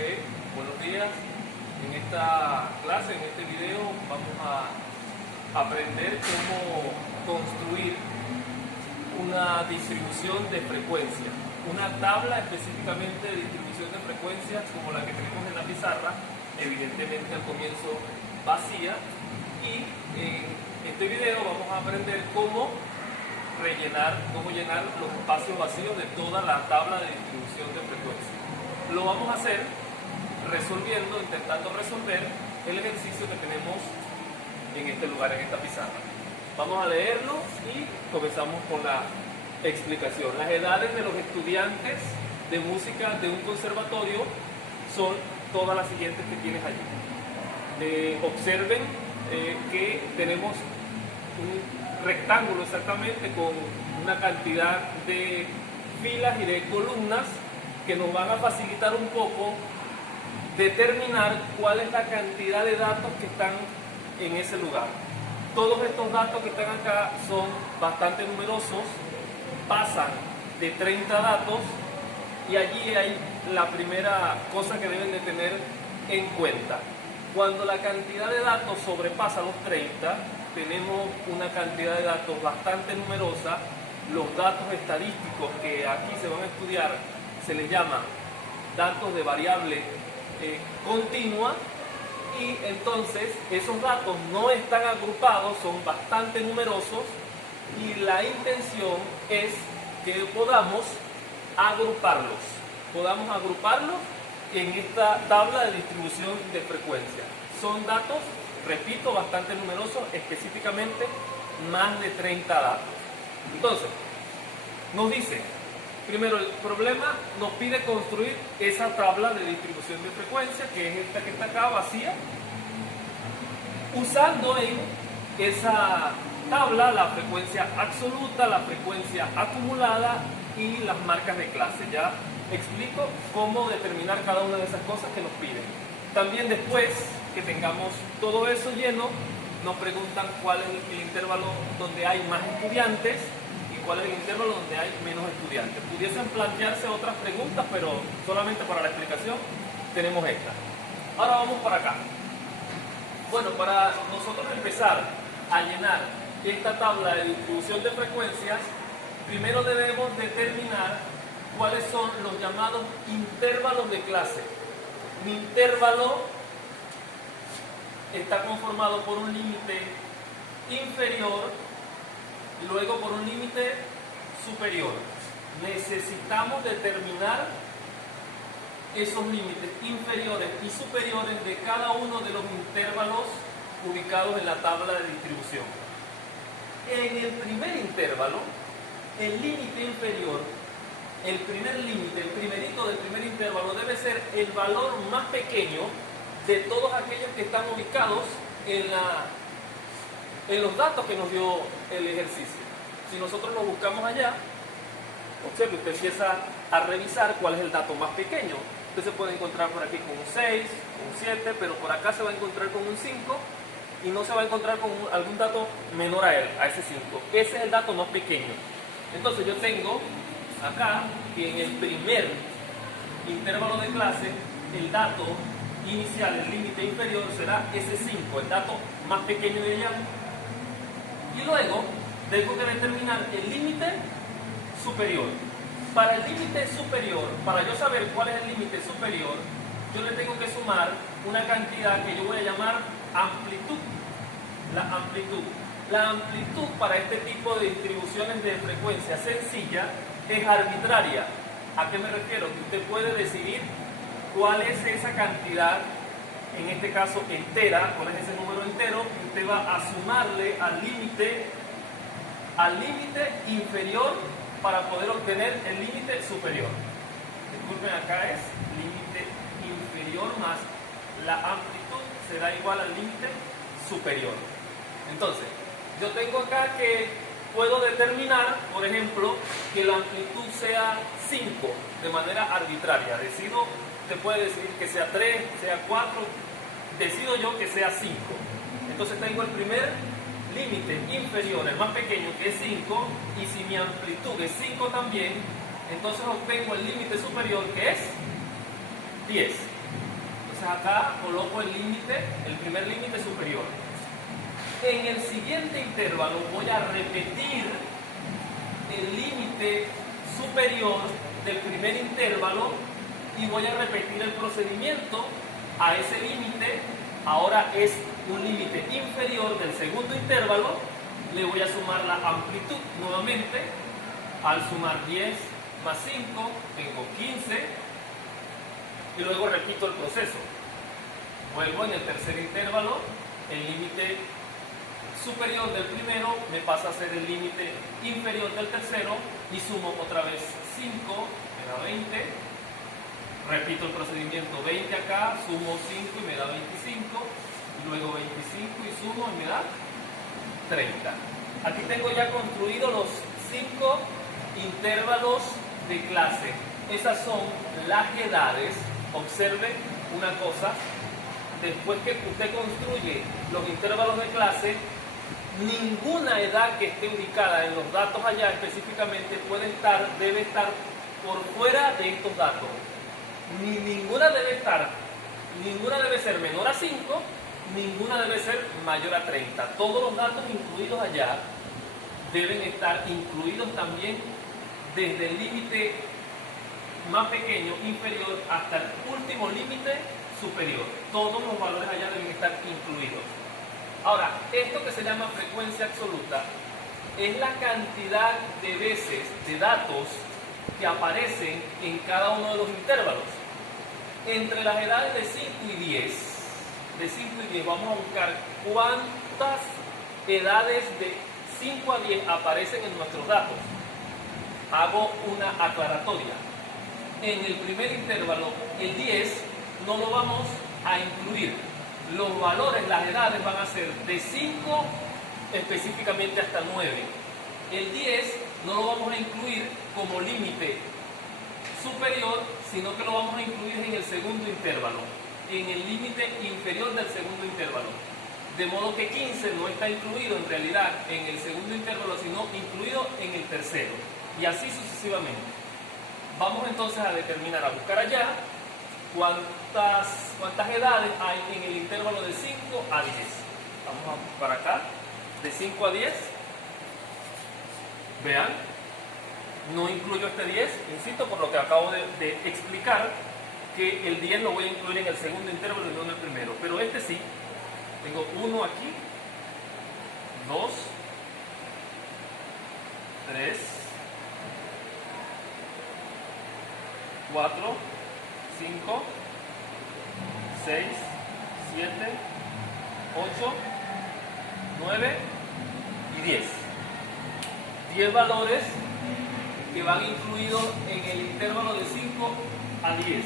Buenos días. En esta clase, en este video, vamos a aprender cómo construir una distribución de frecuencias, una tabla específicamente de distribución de frecuencias como la que tenemos en la pizarra, evidentemente al comienzo vacía, y en este video vamos a aprender cómo llenar los espacios vacíos de toda la tabla de distribución de frecuencias. Lo vamos a hacer intentando resolver el ejercicio que tenemos en este lugar, en esta pizarra. Vamos a leerlo y comenzamos con la explicación. Las edades de los estudiantes de música de un conservatorio son todas las siguientes que tienes allí. Observen que tenemos un rectángulo exactamente con una cantidad de filas y de columnas que nos van a facilitar un poco determinar cuál es la cantidad de datos que están en ese lugar. Todos estos datos que están acá son bastante numerosos, pasan de 30 datos, y allí hay la primera cosa que deben de tener en cuenta. Cuando la cantidad de datos sobrepasa los 30, tenemos una cantidad de datos bastante numerosa. Los datos estadísticos que aquí se van a estudiar se les llama datos de variable continua, y entonces esos datos no están agrupados, son bastante numerosos, y la intención es que podamos agruparlos en esta tabla de distribución de frecuencia. Son datos, repito, bastante numerosos, específicamente más de 30 datos. Entonces, nos dice, primero, el problema nos pide construir esa tabla de distribución de frecuencia, que es esta que está acá, vacía, usando en esa tabla la frecuencia absoluta, la frecuencia acumulada y las marcas de clase. Ya explico cómo determinar cada una de esas cosas que nos piden. También, después que tengamos todo eso lleno, nos preguntan cuál es el intervalo donde hay más estudiantes y cuál es el intervalo donde hay menos estudiantes. Pudiesen plantearse otras preguntas, pero solamente para la explicación tenemos esta. Ahora vamos para acá. Bueno, para nosotros empezar a llenar esta tabla de distribución de frecuencias, primero debemos determinar cuáles son los llamados intervalos de clase. Mi intervalo está conformado por un límite inferior y luego por un límite superior. Necesitamos determinar esos límites inferiores y superiores de cada uno de los intervalos ubicados en la tabla de distribución. En el primer intervalo, el límite inferior, el primer límite, el primerito del primer intervalo, debe ser el valor más pequeño de todos aquellos que están ubicados en los datos que nos dio el ejercicio. Si nosotros lo buscamos allá, observe, usted empieza a revisar cuál es el dato más pequeño. Usted se puede encontrar por aquí con un 6, un 7, pero por acá se va a encontrar con un 5 y no se va a encontrar con algún dato menor a él, a ese 5. Ese es el dato más pequeño. Entonces yo tengo acá que en el primer intervalo de clase el dato inicial, el límite inferior, será ese 5, el dato más pequeño de allá. Y luego tengo que determinar el límite superior. Para el límite superior, para yo saber cuál es el límite superior, yo le tengo que sumar una cantidad que yo voy a llamar amplitud. La amplitud para este tipo de distribuciones de frecuencia sencilla es arbitraria. ¿A qué me refiero? Que usted puede decidir cuál es esa cantidad, en este caso entera, cuál es ese número entero, que usted va a sumarle al límite inferior para poder obtener el límite superior. Disculpen, acá es límite inferior más la amplitud será igual al límite superior. Entonces, yo tengo acá que puedo determinar, por ejemplo, que la amplitud sea 5 de manera arbitraria. Se puede decidir que sea 3, sea 4, decido yo que sea 5. Entonces tengo el primer límite inferior, el más pequeño, que es 5, y si mi amplitud es 5 también, entonces obtengo el límite superior, que es 10. Entonces acá coloco el límite, el primer límite superior. En el siguiente intervalo voy a repetir el límite superior del primer intervalo y voy a repetir el procedimiento a ese límite. Ahora es un límite inferior del segundo intervalo. Le voy a sumar la amplitud nuevamente. Al sumar 10 más 5 tengo 15 y luego repito el proceso. Vuelvo en el tercer intervalo, el límite superior del primero me pasa a ser el límite inferior del tercero y sumo otra vez 5, me da 20. Repito el procedimiento, 20 acá, sumo 5 y me da 25, y luego 25 y sumo y me da 30. Aquí tengo ya construidos los 5 intervalos de clase. Esas son las edades. Observe una cosa, después que usted construye los intervalos de clase, ninguna edad que esté ubicada en los datos allá específicamente debe estar por fuera de estos datos. Ninguna debe ser menor a 5, ninguna debe ser mayor a 30. Todos los datos incluidos allá deben estar incluidos también desde el límite más pequeño, inferior, hasta el último límite superior. Todos los valores allá deben estar incluidos. Ahora, esto que se llama frecuencia absoluta es la cantidad de veces de datos que aparecen en cada uno de los intervalos. Entre las edades de 5 y 10, vamos a buscar cuántas edades de 5 a 10 aparecen en nuestros datos. Hago una aclaratoria. En el primer intervalo, el 10 no lo vamos a incluir. Los valores, las edades van a ser de 5 específicamente hasta 9. El 10 no lo vamos a incluir como límite superior, sino que lo vamos a incluir en el segundo intervalo, en el límite inferior del segundo intervalo. De modo que 15 no está incluido en realidad en el segundo intervalo, sino incluido en el tercero. Y así sucesivamente. Vamos entonces a determinar, a buscar allá cuántas edades hay en el intervalo de 5 a 10. Vamos a buscar acá, de 5 a 10. Vean, no incluyo este 10, insisto, por lo que acabo de explicar, que el 10 lo voy a incluir en el segundo intervalo y no en el primero. Pero este sí, tengo 1 aquí, 2, 3, 4, 5, 6, 7, 8, 9 y 10. 10 valores que van incluidos en el intervalo de 5 a 10.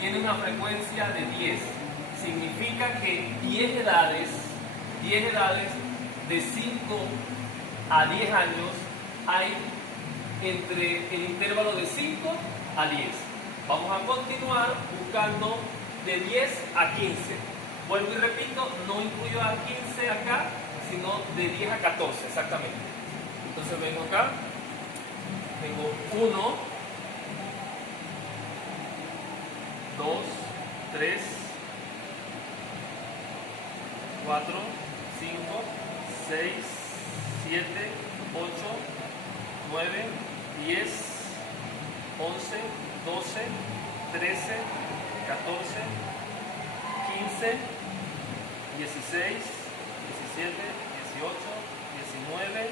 Tiene una frecuencia de 10. Significa que 10 edades de 5 a 10 años hay entre el intervalo de 5 a 10. Vamos a continuar buscando de 10 a 15. Vuelvo y repito, no incluyo a 15 acá, sino de 10 a 14 exactamente. Entonces vengo acá, tengo 1, 2, 3, 4, 5, 6, 7, 8, 9, 10, 11, 12, 13, 14, 15, 16, 17, 18, 19,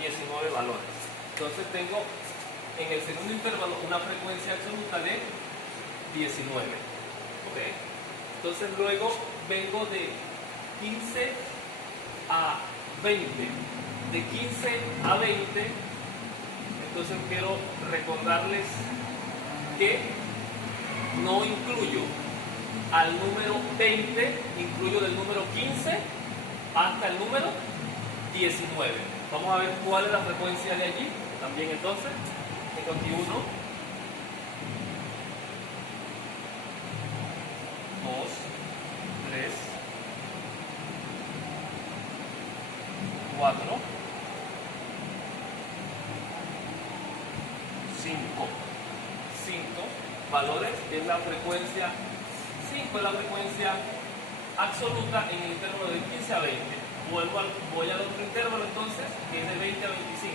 19 valores. Entonces tengo en el segundo intervalo una frecuencia absoluta de 19. ¿Okay? Entonces luego vengo de 15 a 20. De 15 a 20, entonces quiero recordarles que no incluyo al número 20, incluyo del número 15 hasta el número 19. Vamos a ver cuál es la frecuencia de allí. También entonces, tengo aquí 1, 2, 3, 4, 5, valores es la frecuencia, 5 es la frecuencia absoluta en el intervalo de 15 a 20. Voy al otro intervalo entonces, que es de 20 a 25.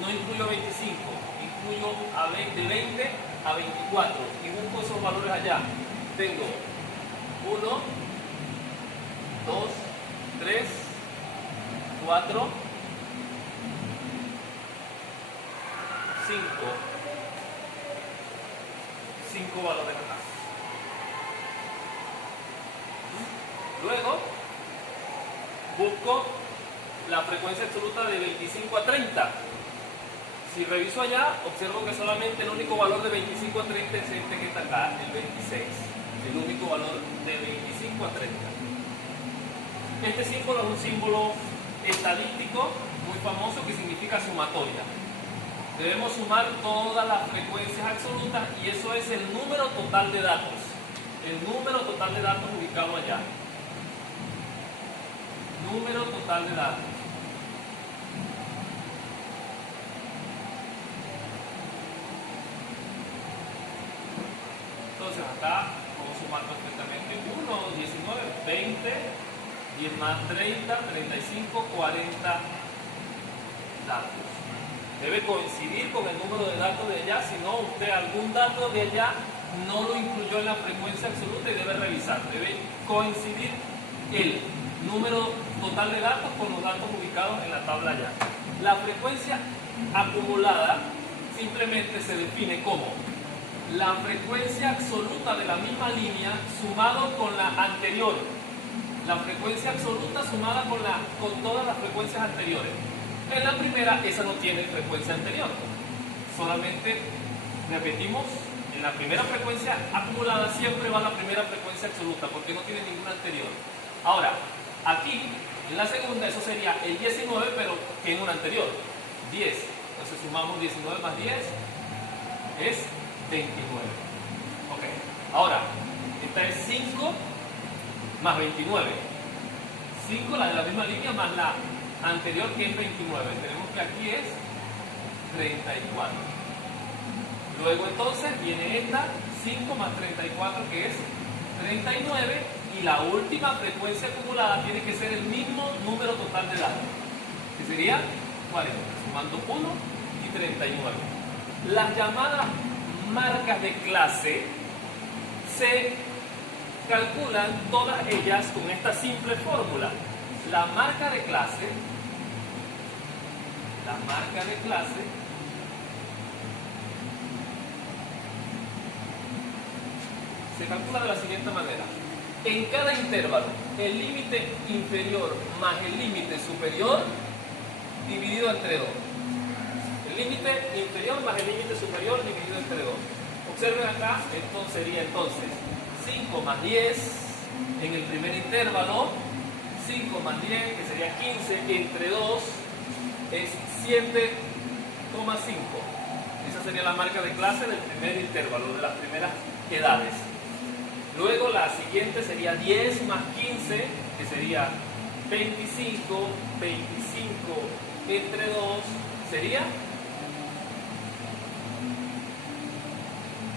No incluyo 25, incluyo de 20 a 24. Y busco esos valores allá. Tengo 1, 2, 3, 4, 5 valores acá. Luego busco la frecuencia absoluta de 25 a 30. Si reviso allá, observo que solamente el único valor de 25 a 30 es este que está acá, el 26. El único valor de 25 a 30. Este símbolo es un símbolo estadístico muy famoso que significa sumatoria. Debemos sumar todas las frecuencias absolutas y eso es el número total de datos. El número total de datos ubicado allá. Número total de datos. Entonces acá vamos a sumar perfectamente 1, 19, 20, 10 más 30, 35, 40 datos. Debe coincidir con el número de datos de allá, si no usted algún dato de allá no lo incluyó en la frecuencia absoluta y debe revisar. Debe coincidir el número total de datos con los datos ubicados en la tabla allá. La frecuencia acumulada simplemente se define como la frecuencia absoluta de la misma línea sumado con la anterior. La frecuencia absoluta sumada con todas las frecuencias anteriores. En la primera, esa no tiene frecuencia anterior. Solamente repetimos, en la primera frecuencia acumulada siempre va la primera frecuencia absoluta porque no tiene ninguna anterior. Ahora, aquí, en la segunda, eso sería el 19, pero tiene una anterior, 10. Entonces sumamos 19 más 10, es 29. Ok, ahora, esta es 5 más 29. 5, la de la misma línea, más la anterior que es 29. Tenemos que aquí es 34. Luego entonces viene esta, 5 más 34 que es 39. Y la última frecuencia acumulada tiene que ser el mismo número total de datos, que sería 40, sumando 1 y 39. Las llamadas marcas de clase se calculan todas ellas con esta simple fórmula. La marca de clase se calcula de la siguiente manera. En cada intervalo, el límite inferior más el límite superior dividido entre 2. El límite inferior más el límite superior dividido entre 2. Observen acá, entonces sería 5 más 10 en el primer intervalo, 5 más 10, que sería 15 entre 2, es 7,5. Esa sería la marca de clase del primer intervalo, de las primeras edades. Luego la siguiente sería 10 más 15, que sería 25, 25 entre 2, sería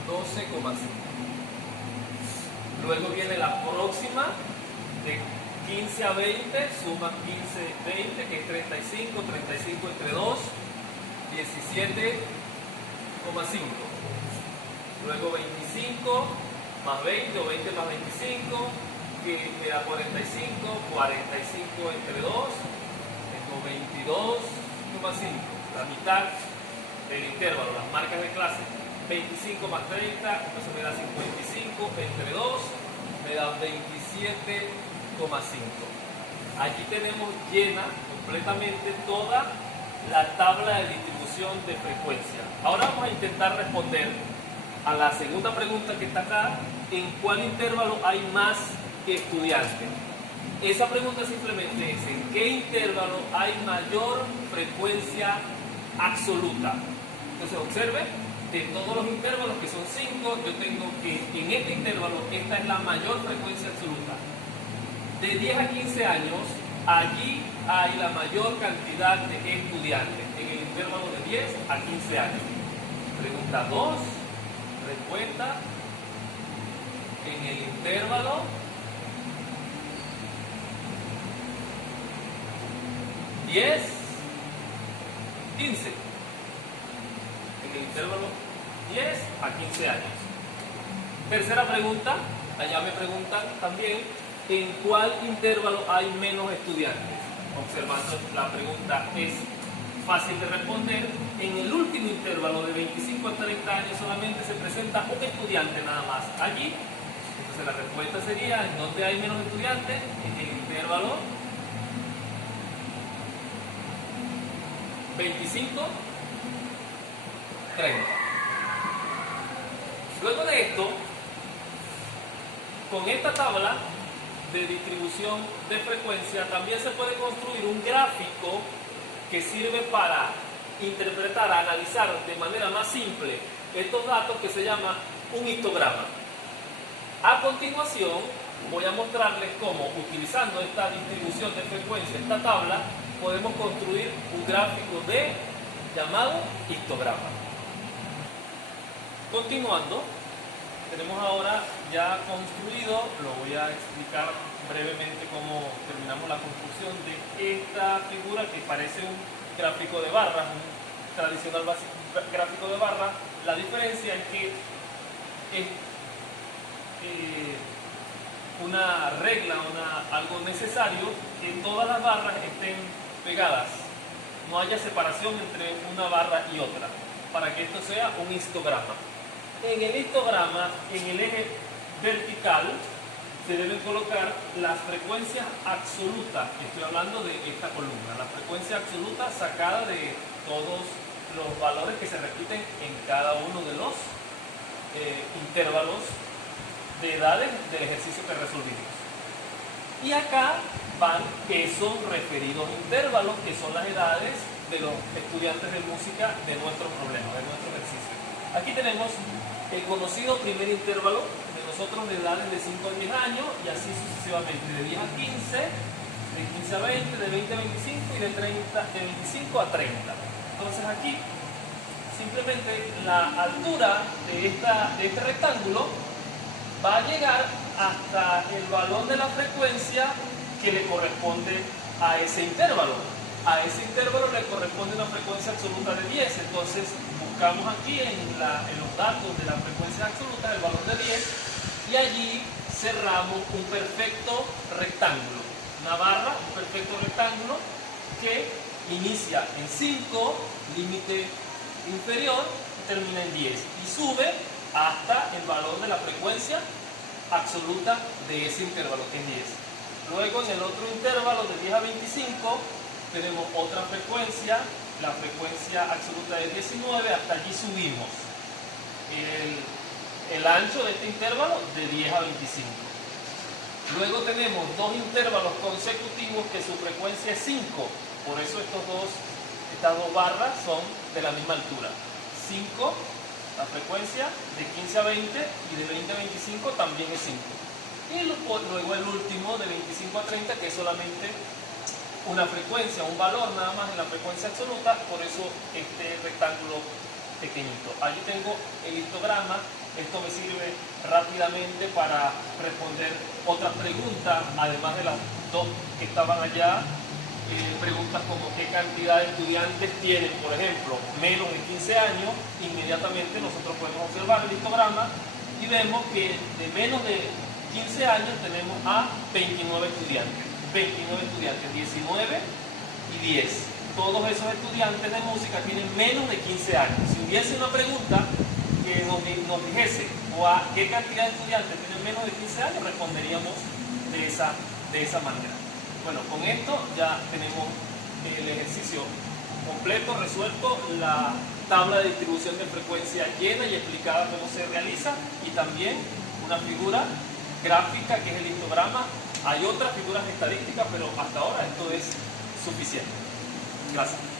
12,5. Luego viene la próxima, de 15 a 20, suma 15, 20, que es 35, 35 entre 2, 17,5. Luego 25 más 20 o 20 más 25, que me da 45, 45 entre 2, tengo 22,5. La mitad del intervalo, las marcas de clase. 25 más 30, entonces me da 55 entre 2, me da 27,5. Aquí tenemos llena completamente toda la tabla de distribución de frecuencia. Ahora vamos a intentar responder a la segunda pregunta que está acá: ¿en cuál intervalo hay más estudiantes? Esa pregunta simplemente es: ¿en qué intervalo hay mayor frecuencia absoluta? Entonces observe, de todos los intervalos, que son 5, yo tengo que en este intervalo esta es la mayor frecuencia absoluta. De 10 a 15 años, allí hay la mayor cantidad de estudiantes, en el intervalo de 10 a 15 años. Pregunta 2, respuesta en el intervalo (10, 15). En el intervalo 10 a 15 años. Tercera pregunta, allá me preguntan también en cuál intervalo hay menos estudiantes. Observando la pregunta es fácil de responder. En el último intervalo de 25 a 30 años solamente se presenta un estudiante nada más allí. Entonces la respuesta sería, ¿en dónde hay menos estudiantes? En el intervalo 25, 30. Luego de esto, con esta tabla de distribución de frecuencia también se puede construir un gráfico que sirve para interpretar, analizar de manera más simple estos datos, que se llama un histograma. A continuación voy a mostrarles cómo, utilizando esta distribución de frecuencia, esta tabla, podemos construir un gráfico llamado histograma. Continuando, tenemos ahora ya construido, lo voy a explicar brevemente cómo terminamos la construcción de esta figura que parece un gráfico de barras, un tradicional gráfico de barras. La diferencia es que es una regla, algo necesario, que todas las barras estén pegadas, no haya separación entre una barra y otra, para que esto sea un histograma. En el histograma, en el eje vertical, se deben colocar las frecuencias absolutas. Estoy hablando de esta columna, la frecuencia absoluta sacada de todos los valores que se repiten en cada uno de los intervalos de edades del ejercicio que resolvimos. Y acá van esos referidos intervalos, que son las edades de los estudiantes de música de nuestro problema, de nuestro ejercicio. Aquí tenemos el conocido primer intervalo de nosotros de edades de 5 a 10 años, y así sucesivamente, de 10 a 15, de 15 a 20, de 20 a 25 y de 25 a 30. Entonces aquí simplemente la altura de este rectángulo va a llegar hasta el valor de la frecuencia que le corresponde a ese intervalo. A ese intervalo le corresponde una frecuencia absoluta de 10. Entonces buscamos aquí en los datos de la frecuencia absoluta el valor de 10, y allí cerramos un perfecto rectángulo, una barra, un perfecto rectángulo que inicia en 5, límite inferior, y termina en 10 y sube hasta el valor de la frecuencia absoluta de ese intervalo, que es 10. Luego, en el otro intervalo de 10 a 25 tenemos otra frecuencia, la frecuencia absoluta de 19, hasta allí subimos el ancho de este intervalo de 10 a 25. Luego tenemos dos intervalos consecutivos que su frecuencia es 5, por eso estas dos barras son de la misma altura. 5, la frecuencia de 15 a 20, y de 20 a 25 también es 5. Y luego el último de 25 a 30, que es solamente una frecuencia, un valor nada más en la frecuencia absoluta, por eso este rectángulo pequeñito. Allí tengo el histograma. Esto me sirve rápidamente para responder otras preguntas, además de las dos que estaban allá. Preguntas como qué cantidad de estudiantes tienen, por ejemplo, menos de 15 años. Inmediatamente nosotros podemos observar el histograma y vemos que de menos de 15 años tenemos a 29 estudiantes. 29 estudiantes, 19 y 10. Todos esos estudiantes de música tienen menos de 15 años. Si hubiese una pregunta que nos dijese qué cantidad de estudiantes tienen menos de 15 años, responderíamos de esa manera. Bueno, con esto ya tenemos el ejercicio completo, resuelto, la tabla de distribución de frecuencia llena y explicada cómo se realiza, y también una figura gráfica que es el histograma. Hay otras figuras estadísticas, pero hasta ahora esto es suficiente. Gracias.